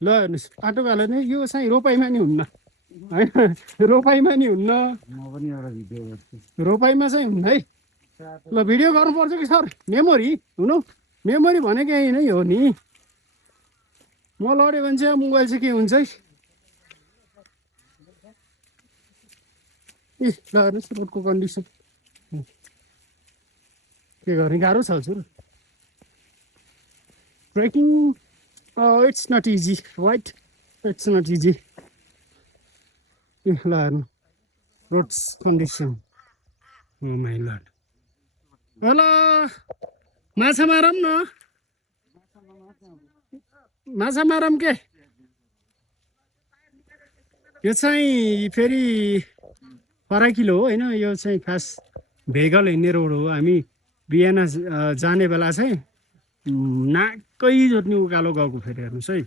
ल हेर्नुहोस् पाटोकाले नै यो चाहिँ रोपाइमा नि हुन्न होइन रोपाइमा नि हुन्न म पनि एउटा भिडियो गर्छु रोपाइमा चाहिँ हुन्न है ल भिडियो गर्नुपर्छ कि सर मेमोरी हुनु मेमोरी भनेको यही नै हो नि म लड्यो भने चाहिँ मोबाइल चाहिँ के हुन्छ है ल हेर्नुहोस् रोडको कन्डिसन के गर्ने गाह्रो छ हजुर trekking it's not easy right it's not easy ल हेर्नु roads condition my lord hello माछा मारौँ न माछा मारौँ के यो चाहिँ फेरि फराकिलो हो होइन यो चाहिँ खास भेगल हिँड्ने रोड हो हामी बिहान जाने बेला चाहिँ नाकै जोत्ने उकालो गएको फेरि हेर्नुहोस् है